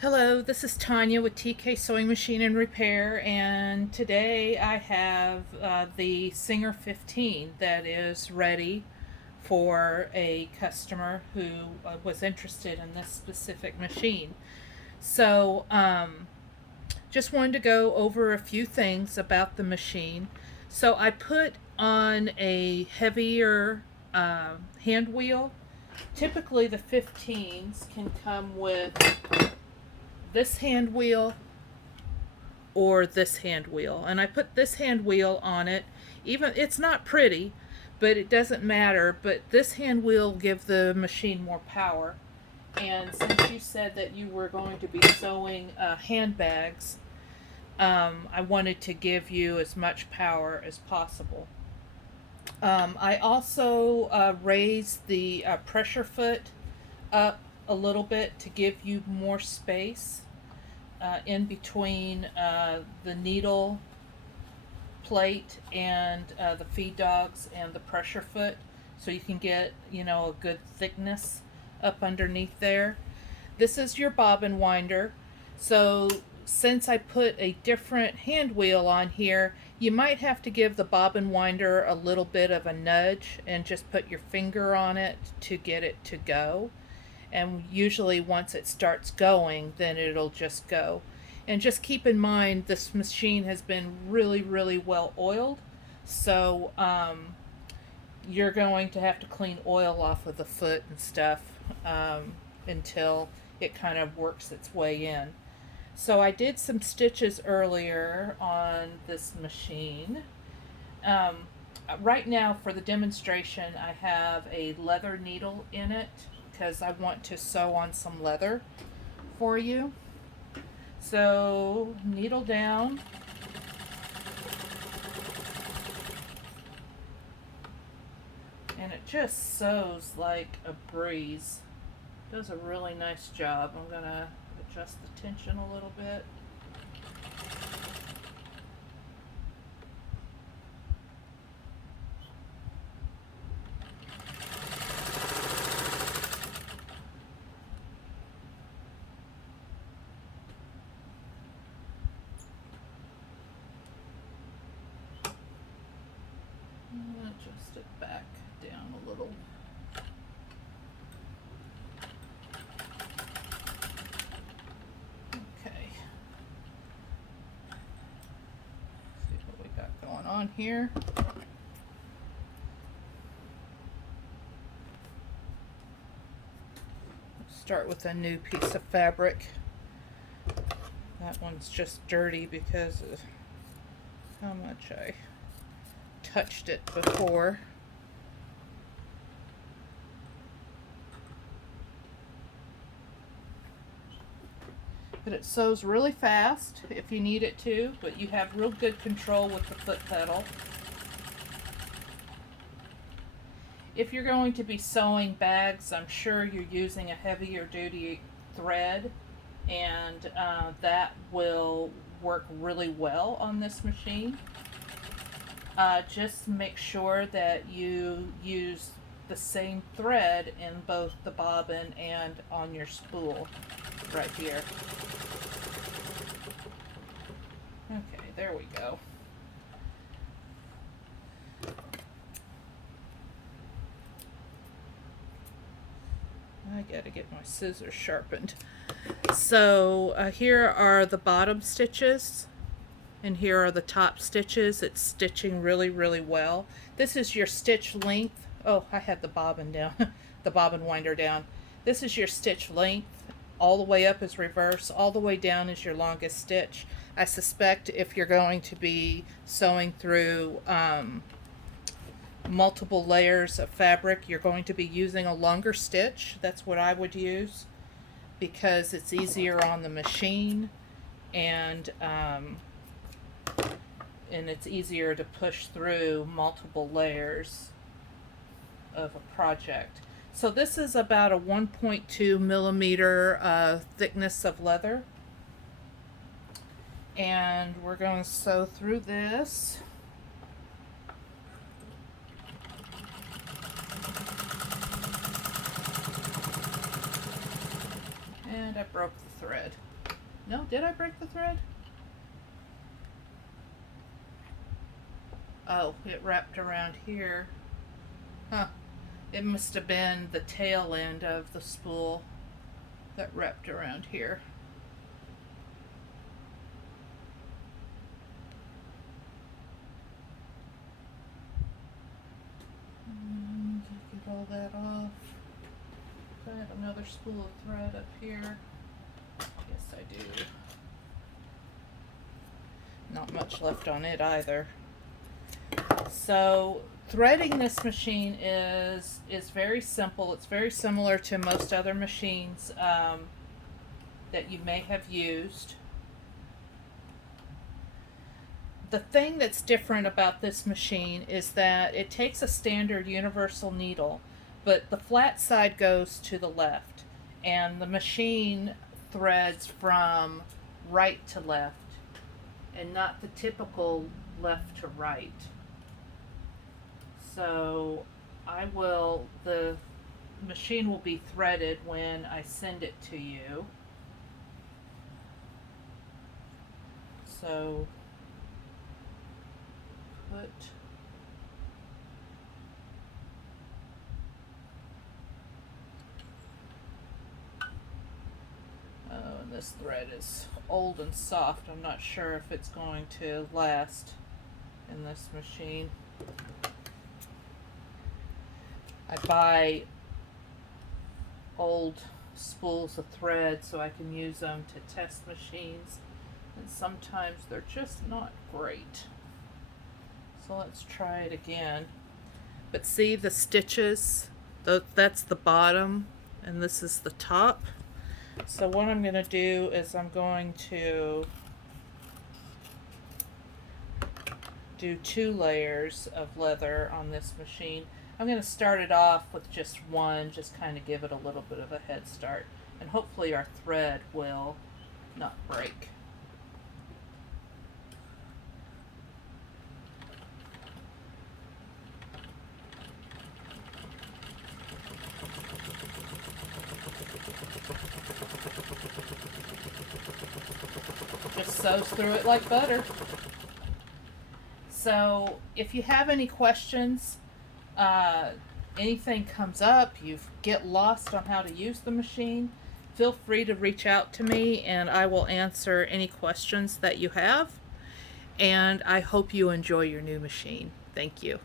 Hello, this is Tanya with TK Sewing Machine and Repair, and today I have the Singer 15 that is ready for a customer who was interested in this specific machine. So, just wanted to go over a few things about the machine. So, I put on a heavier hand wheel. Typically, the 15s can come with this hand wheel or this hand wheel, and I put this hand wheel on it. Even it's not pretty, but it doesn't matter. But this hand wheel will give the machine more power. And since you said that you were going to be sewing handbags, I wanted to give you as much power as possible. I also raised the pressure foot up a little bit to give you more space in between the needle plate and the feed dogs and the pressure foot, so you can get a good thickness up underneath there. This is your bobbin winder. So since I put a different hand wheel on here, you might have to give the bobbin winder a little bit of a nudge and just put your finger on it to get it to go. And usually once it starts going, then it'll just go. And just keep in mind, this machine has been really well oiled, so you're going to have to clean oil off of the foot and stuff until it kind of works its way in. So I did some stitches earlier on this machine. Right now for the demonstration, I have a leather needle in it because I want to sew on some leather for you. So needle down. And it just sews like a breeze. Does a really nice job. I'm gonna adjust the tension a little bit. Adjust it back down a little. Okay. See what we got going on here. Start with a new piece of fabric. That one's just dirty because of how much I touched it before. But it sews really fast if you need it to, but you have real good control with the foot pedal. If you're going to be sewing bags, I'm sure you're using a heavier duty thread, and that will work really well on this machine. Just make sure that you use the same thread in both the bobbin and on your spool right here. Okay, there we go. I gotta get my scissors sharpened. So here are the bottom stitches, and here are the top stitches. It's stitching really well. This is your stitch length. Oh, I had the bobbin down, the bobbin winder down. This is your stitch length. All the way up is reverse, all the way down is your longest stitch. I suspect if you're going to be sewing through multiple layers of fabric, you're going to be using a longer stitch. That's what I would use because it's easier on the machine, and it's easier to push through multiple layers of a project. So this is about a 1.2 millimeter thickness of leather, and we're going to sew through this. And I broke the thread. No, did I break the thread? Oh, it wrapped around here. Huh. It must have been the tail end of the spool that wrapped around here. Get all that off. I have another spool of thread up here. Yes, I do. Not much left on it either. So threading this machine is very simple. It's very similar to most other machines that you may have used. The thing that's different about this machine is that it takes a standard universal needle, but the flat side goes to the left, and the machine threads from right to left and not the typical left to right. So the machine will be threaded when I send it to you. So put and this thread is old and soft. I'm not sure if it's going to last in this machine. I buy old spools of thread so I can use them to test machines, and sometimes they're just not great. So let's try it again. But see the stitches? That's the bottom and this is the top. So what I'm going to do is I'm going to do 2 layers of leather on this machine. I'm going to start it off with just one, just kind of give it a little bit of a head start, and hopefully our thread will not break. Just sews through it like butter. So if you have any questions, anything comes up, you get lost on how to use the machine, feel free to reach out to me and I will answer any questions that you have. And I hope you enjoy your new machine. Thank you.